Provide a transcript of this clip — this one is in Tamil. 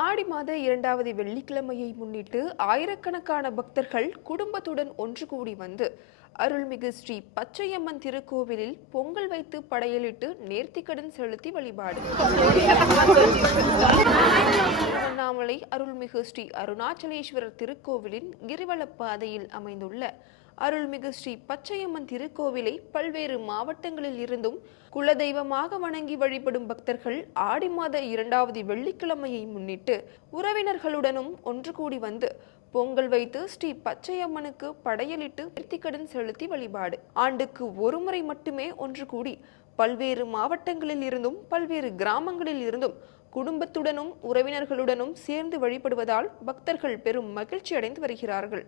ஆடி மாத இரண்டாவது வெள்ளிக்கிழமையை முன்னிட்டு ஆயிரக்கணக்கான பக்தர்கள் குடும்பத்துடன் ஒன்று கூடி வந்து அருள்மிகு ஸ்ரீ பச்சையம்மன் திருக்கோவிலில் பொங்கல் வைத்து படையலிட்டு நேர்த்திக்கடன் செலுத்தி வழிபாடு. திருவண்ணாமலை அருள்மிகு ஸ்ரீ அருணாச்சலேஸ்வரர் திருக்கோவிலின் கிரிவலப் பாதையில் அமைந்துள்ள அருள்மிகு ஸ்ரீ பச்சையம்மன் திருக்கோவிலை பல்வேறு மாவட்டங்களில் இருந்தும் குலதெய்வமாக வணங்கி வழிபடும் பக்தர்கள் ஆடி மாத இரண்டாவது வெள்ளிக்கிழமையை முன்னிட்டு உறவினர்களுடனும் ஒன்று கூடி வந்து பொங்கல் வைத்து ஸ்ரீ பச்சையம்மனுக்கு படையலிட்டு நேர்த்திக்கடன் செலுத்தி வழிபாடு. ஆண்டுக்கு ஒருமுறை மட்டுமே ஒன்று கூடி பல்வேறு மாவட்டங்களில் இருந்தும் பல்வேறு கிராமங்களில் இருந்தும் குடும்பத்துடனும் உறவினர்களுடனும் சேர்ந்து வழிபடுவதால் பக்தர்கள் பெரும் மகிழ்ச்சி அடைந்து வருகிறார்கள்.